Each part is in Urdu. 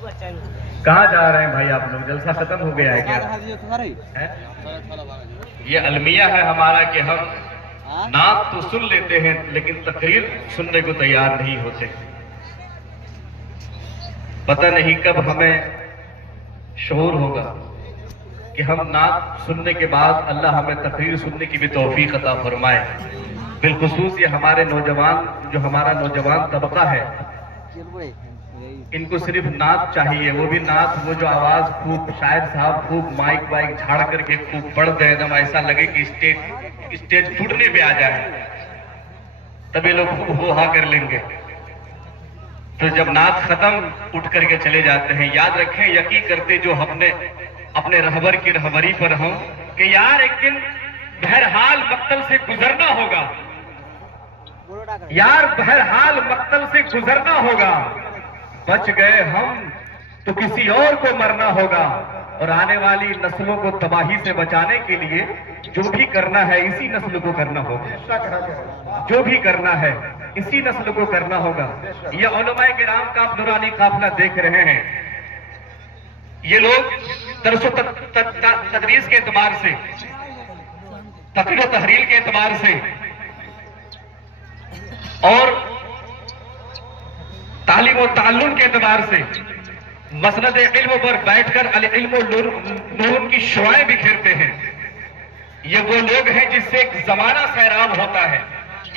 کہاں جا رہے ہیں بھائی آپ لوگ؟ جلسہ ختم ہو گیا ہے کیا؟ یہ المیہ ہے ہمارا کہ ہم نعت تو سن لیتے ہیں لیکن تقریر سننے کو تیار نہیں ہوتے. پتہ نہیں کب ہمیں شعور ہوگا کہ ہم نعت سننے کے بعد اللہ ہمیں تقریر سننے کی بھی توفیق عطا فرمائے. بالخصوص یہ ہمارے نوجوان، جو ہمارا نوجوان طبقہ ہے، ان کو صرف نعت چاہیے. وہ بھی نعت، وہ جو آواز خوب شاعر صاحب خوب مائک وائک جھاڑ کر کے خوب پڑھ دے، ایک دم ایسا لگے کہ اسٹیج ٹوٹنے پہ آ جائے، تبھی لوگ خوب ہو ہا کر لیں گے. تو جب نعت ختم اٹھ کر کے چلے جاتے ہیں. یاد رکھیں، یقین کرتے جو ہم نے اپنے رہبر کی رہبری پر ہوں کہ یار ایک دن بہرحال مقتل سے گزرنا ہوگا، یار بہرحال مقتل سے گزرنا ہوگا. بچ گئے ہم تو کسی اور کو مرنا ہوگا، اور آنے والی نسلوں کو تباہی سے بچانے کے لیے جو بھی کرنا ہے اسی نسل کو کرنا ہوگا. جو بھی کرنا ہے اسی نسل کو کرنا ہوگا. یہ علماء کرام کا آپ نورانی قافلہ دیکھ رہے ہیں. یہ لوگ درس و تدریس کے اعتبار سے، تقریر و تحریل کے اعتبار سے، اور تعلیم و تعلم کے اعتبار سے مسند علم پر بیٹھ کر العلم و نور کی شعائیں بکھیرتے ہیں. یہ وہ لوگ ہیں جس سے ایک زمانہ سیراب ہوتا ہے.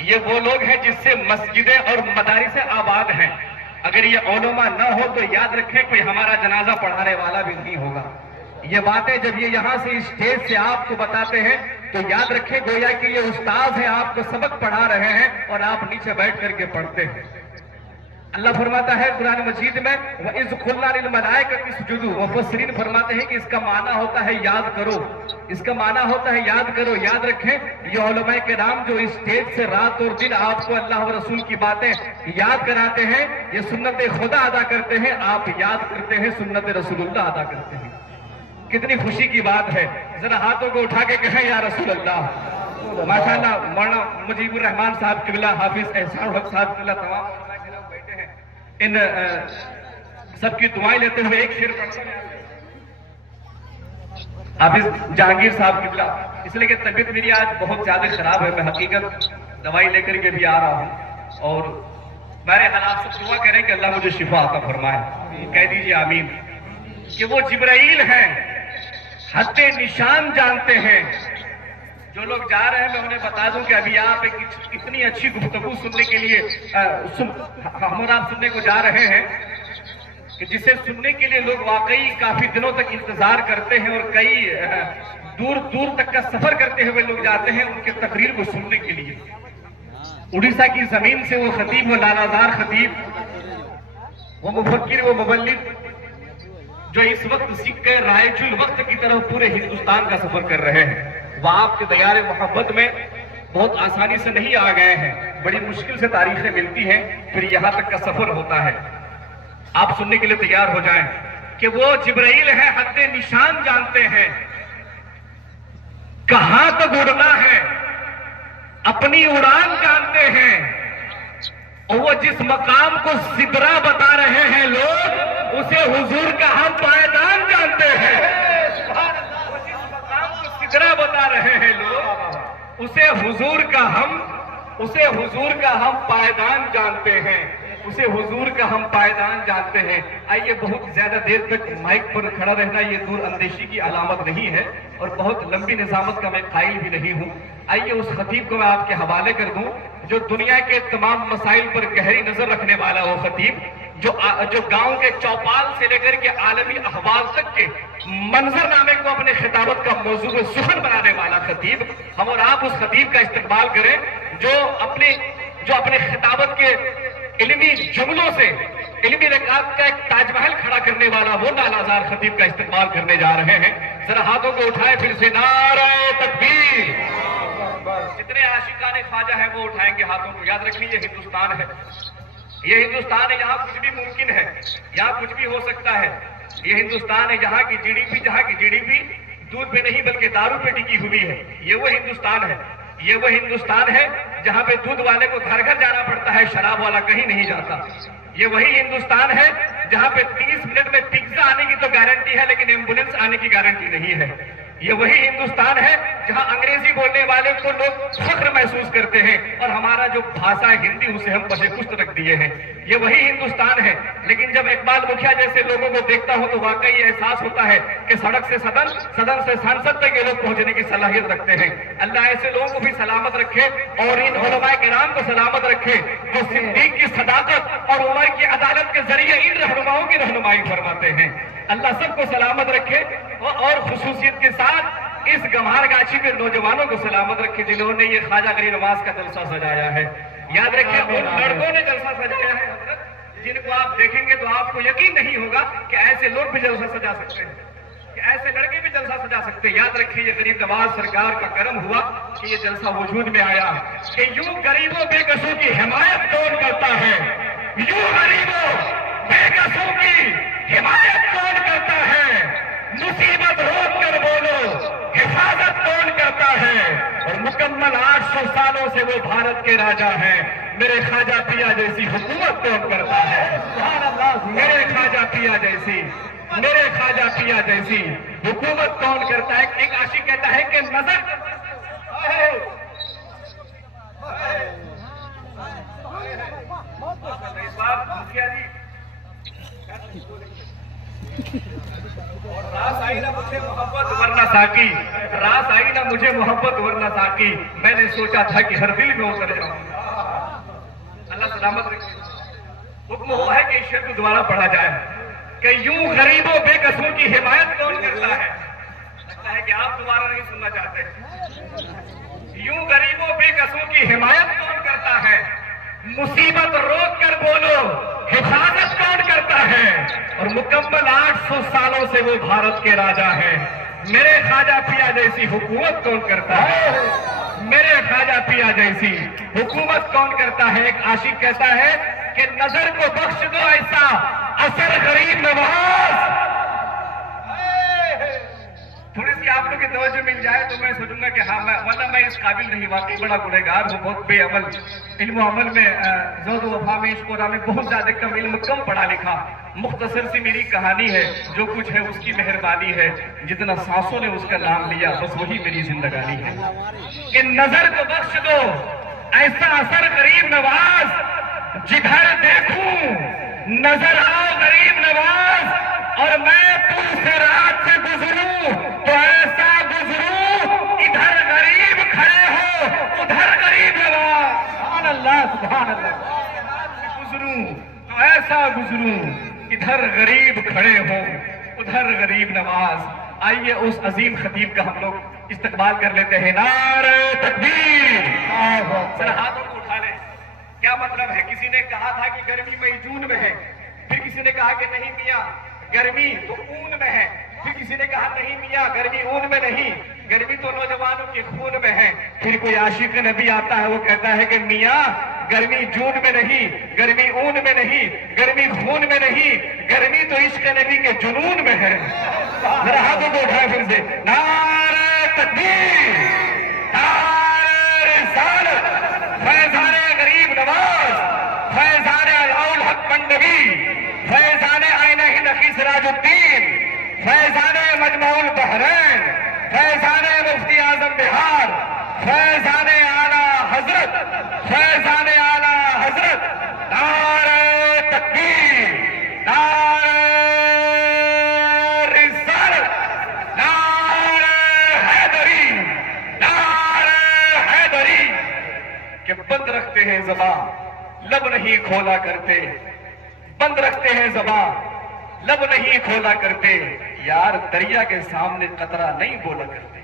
یہ وہ لوگ ہیں جس سے مسجدیں اور مدارس آباد ہیں. اگر یہ علماء نہ ہو تو یاد رکھیں کوئی ہمارا جنازہ پڑھانے والا بھی نہیں ہوگا. یہ باتیں جب یہ یہاں سے اسٹیج سے آپ کو بتاتے ہیں تو یاد رکھیں گویا کہ یہ استاذ ہیں، آپ کو سبق پڑھا رہے ہیں اور آپ نیچے بیٹھ کر کے پڑھتے ہیں. اللہ فرماتا ہے قرآن مجید میں وَإِذْ قُلْنَا لِلْمَلَائِكَةِ اسْجُدُوا، مفسرین فرماتے ہیں کہ اس کا معنی ہوتا ہے یاد کرو. اس کا معنی ہوتا ہے یاد کرو. یاد رکھیں یہ علماء کرام جو اسٹیج سے رات اور دن آپ کو اللہ و رسول کی باتیں یاد کراتے ہیں، یہ سنت خدا ادا کرتے ہیں، آپ یاد کرتے ہیں سنت رسول اللہ ادا کرتے ہیں. کتنی خوشی کی بات ہے. ذرا ہاتھوں کو اٹھا کے کہیں یا رسول اللہ. ماشاءاللہ مولانا مجیب الرحمان صاحب قبلہ، حافظ احسان الحق صاحب قبلہ، تمام بیٹھے ہیں. ان سب کی دعائیں لیتے ہوئے ایک شعر پڑھتے ہیں. حافظ جہانگیر صاحب قبلہ. اس لیے کہ طبیعت میری آج بہت زیادہ خراب ہے، میں حقیقت دوائی لے کر کے بھی آ رہا ہوں، اور میرے حالات سے دعا کریں کہ اللہ مجھے شفا عطا فرمائے. کہہ دیجیے آمین. کہ وہ جبرائیل ہیں، حد نشان جانتے ہیں. جو لوگ جا رہے ہیں میں انہیں بتا دوں کہ ابھی آپ ایک اتنی اچھی گفتگو سننے کے لیے ہم اور آپ سننے کو جا رہے ہیں کہ جسے سننے کے لیے لوگ واقعی کافی دنوں تک انتظار کرتے ہیں، اور کئی دور دور تک کا سفر کرتے ہوئے لوگ جاتے ہیں ان کے تقریر کو سننے کے لیے. اڑیسہ کی زمین سے وہ خطیب، وہ لالازار خطیب، وہ مفکر، وہ مبلغ جو اس وقت سکہ رائج الوقت کی طرف پورے ہندوستان کا سفر کر رہے ہیں، وہ آپ کے دیار محبت میں بہت آسانی سے نہیں آ گئے ہیں. بڑی مشکل سے تاریخیں ملتی ہیں، پھر یہاں تک کا سفر ہوتا ہے. آپ سننے کے لیے تیار ہو جائیں کہ وہ جبرائیل ہیں، حد نشان جانتے ہیں، کہاں تک اڑنا ہے اپنی اڑان جانتے ہیں، اور وہ جس مقام کو سدرا بتا رہے ہیں لوگ، اسے حضور کا ہم پائیدان جانتے ہیں. وہ جس مقام کو سدرا بتا رہے ہیں لوگ، اسے حضور کا ہم پائیدان جانتے ہیں. اسے حضور کا ہم پائیدان جانتے ہیں. آئیے، بہت زیادہ دیر تک مائک پر کھڑا رہنا یہ دور اندیشی کی علامت نہیں ہے، اور بہت لمبی نظامت کا میں قائل بھی نہیں ہوں. آئیے اس خطیب کو میں آپ کے حوالے کر دوں جو دنیا کے تمام مسائل پر گہری نظر رکھنے والا وہ خطیب، جو گاؤں کے چوپال سے لے کر کے عالمی احوال تک کے منظر نامے کو اپنے خطابت کا موضوع سخن بنانے والا خطیب. ہم اور آپ اس خطیب کا استقبال کریں جو اپنے خطابت کے علمی جملوں سے علمی رکعت کا ایک تاج محل کھڑا کرنے والا وہ لالازار خطیب کا استقبال کرنے جا رہے ہیں. ذرا ہاتھوں کو اٹھائے پھر سے نعرہ تکبیر. جتنے عاشقان خواجہ ہیں وہ اٹھائیں گے ہاتھوں کو. یاد رکھیں یہ ہندوستان ہے، یہ ہندوستان ہے، یہاں کچھ بھی ممکن ہے، یہاں کچھ بھی ہو سکتا ہے. یہ ہندوستان ہے جہاں کی جی ڈی پی دودھ پہ نہیں بلکہ دارو پہ ٹکی ہوئی ہے. یہ وہ ہندوستان ہے، یہ وہ ہندوستان ہے جہاں پہ دودھ والے کو گھر گھر جانا پڑتا ہے، شراب والا کہیں نہیں جاتا. یہ وہی ہندوستان ہے جہاں پہ 30 منٹ میں آنے کی تو گارنٹی ہے لیکن ایمبولینس آنے کی گارنٹی نہیں ہے. یہ وہی ہندوستان ہے جہاں انگریزی بولنے والے کو لوگ فخر محسوس کرتے ہیں اور ہمارا جو بھاشا ہے ہندی اسے ہم پشے پشت رکھ دیے ہیں. یہ وہی ہندوستان ہے. لیکن جب اقبال مکھیا جیسے لوگوں کو دیکھتا ہوں تو واقعی یہ احساس ہوتا ہے کہ سڑک سے سدن، سدن سے سانسد تک یہ لوگ پہنچنے کی صلاحیت رکھتے ہیں. اللہ ایسے لوگوں کو بھی سلامت رکھے اور ان علماء کرام کو سلامت رکھے جو صدیق کی صداقت اور عمر کی عدالت کے ذریعے ان رہنماؤں کی رہنمائی فرماتے ہیں. اللہ سب کو سلامت رکھے اور خصوصیت کے ساتھ اس گمہار گاچھی کے نوجوانوں کو سلامت رکھے جنہوں نے یہ خواجہ غریب نواز کا جلسہ سجایا ہے. یاد رکھیں ان لڑکوں نے جلسہ سجایا ہے حضرت، جن کو آپ دیکھیں گے تو آپ کو یقین نہیں ہوگا کہ ایسے لوگ بھی جلسہ سجا سکتے ہیں، کہ ایسے لڑکے بھی جلسہ سجا سکتے ہیں. یاد رکھیں یہ غریب نواز سرکار کا کرم ہوا کہ یہ جلسہ وجود میں آیا کہ یوں غریبوں بے کسوں کی حمایت کون کرتا ہے، یوں غریبوں بے کسوں کی حمایت کون کرتا ہے، مصیبت روک کر بولو حفاظت کون کرتا ہے، اور مکمل 800 سالوں سے وہ بھارت کے راجا ہیں. میرے خواجہ پیا جیسی حکومت کون کرتا ہے، میرے خواجہ پیا جیسی، میرے خواجہ پیا جیسی حکومت کون کرتا ہے. ایک عاشق کہتا ہے کہ نظر مکھیا جی راس آئی نہ مجھے محبت ورنہ ساقی، راس آئی نہ مجھے محبت ورنہ ساقی، میں نے سوچا تھا کہ ہر دل میں اتر جاؤں. اللہ سلامت رکھے. حکم ہوا ہے کہ اس شعر کو دوبارہ پڑھا جائے کہ یوں غریبوں بے کسوں کی حمایت کون کرتا ہے. لگتا ہے کہ آپ دوبارہ نہیں سننا چاہتے. یوں غریبوں بے کسوں کی حمایت کون کرتا ہے، مصیبت روک کر بولو حفاظت کون کرتا ہے، اور مکمل 800 سالوں سے وہ بھارت کے راجا ہیں. میرے خواجہ پیا جیسی حکومت کون کرتا ہے، میرے خواجہ پیا جیسی حکومت کون کرتا ہے. ایک عاشق کہتا ہے کہ نظر کو بخش دو ایسا اثر غریب نواز. تھوڑی سی آپ لوگ کی توجہ مل جائے تو میں سوچوں گا کہ ہاں ورنہ میں اس قابل نہیں، واقعی بڑا گنہگار ہوں، بہت بے عمل، علم و عمل میں زہد و وفا میں عشق و راہ میں بہت زیادہ کم علم، کم پڑھا لکھا. مختصر سی میری کہانی ہے، جو کچھ ہے اس کی مہربانی ہے، جتنا سانسوں نے اس کا نام لیا بس وہی میری زندگانی ہے. کہ نظر کو بخش دو ایسا اثر غریب نواز، جدھر دیکھوں نظر آؤ غریب نواز، اور میں پل سے رات سے گزروں تو ایسا گزروں ادھر غریب کھڑے ہو ادھر غریب نواز. سبحان اللہ سبحان اللہ. گزروں تو ایسا گزروں ادھر غریب کھڑے ہو ادھر غریب نواز. آئیے اس عظیم خطیب کا ہم لوگ استقبال کر لیتے ہیں. نعرہ تکبیر. سر ہاتھوں کو اٹھا لیں. کیا مطلب ہے؟ کسی نے کہا تھا کہ گرمی مئی جون میں ہے، پھر کسی نے کہا کہ نہیں میاں گرمی تو اون میں ہے، پھر کسی نے کہا نہیں میاں گرمی اون میں نہیں، گرمی تو نوجوانوں کے خون میں ہے. پھر کوئی عاشق نبی آتا ہے وہ کہتا ہے کہ میاں گرمی جون میں نہیں، گرمی اون میں نہیں، گرمی خون میں نہیں، گرمی تو عشق نبی کے جنون میں ہے. ذرا ہاتھوں کو اٹھائے پھر سے. نعرہ تکبیر، نعرہ رسالت، فیضان غریب نواز، فیضان علاؤل حق منڈوی، فیضان آئینہ نقی سراج الدین، فیضان مجمع البحرین، فیضان مفتی اعظم بہار، فیضان اعلیٰ حضرت، فیضان اعلیٰ حضرت. نعرہ تکبیر، نعرہ رسالت، نعرہ حیدری، نعرہ حیدری. کہ بند رکھتے ہیں زبان لب نہیں کھولا کرتے، بند رکھتے ہیں زبان لب نہیں کھولا کرتے، یار دریا کے سامنے قطرہ نہیں بولا کرتے.